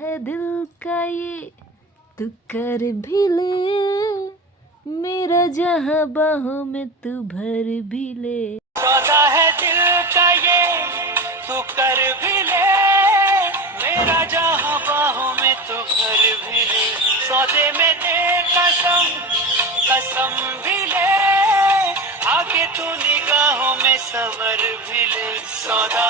है दिल का ये तू कर भी ले, मेरा जहां बाहों में तू भर भी ले। सौदा है दिल का ये तू कर भी ले, मेरा जहां बाहों में तू भर भी ले। सौदे में दे कसम, कसम भी ले, आके तू निगाहों में संवर भी ले। सौदा